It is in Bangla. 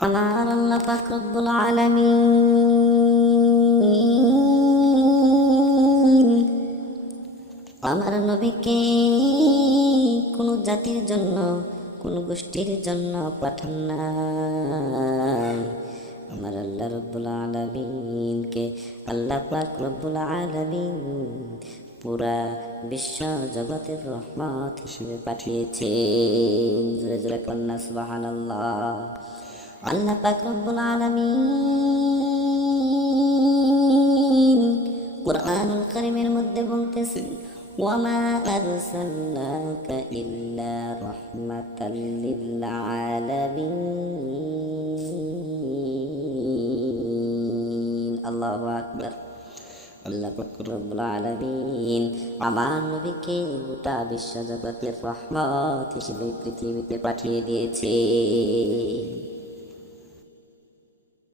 আমার আল্লাহ আমার নবীকে কোন জাতির জন্য, কোন গোষ্ঠীর জন্য পাঠান আমার আল্লাহ রব্বুল আলামিনকে আল্লাহ পাক রব্বুল আলামিন পুরা বিশ্ব জগতের রহমত হিসেবে পাঠিয়েছেন। জোরে জোরে কন্যা সুবহানাল্লাহ। আল্লাহ পাক রব্বুল আলামিন কোরআনুল কারীমের মধ্যে বলতেছেন ওয়ামা আরসালনাকা ইল্লা রাহমাতাল লিল আলামিন আল্লাহু আকবার আল্লাহ পাক রব্বুল আলামিন আমার নবীকে গোটা বিশ্ব জগতের রহমত হিসেবে পৃথিবীতে পাঠিয়ে দিয়েছে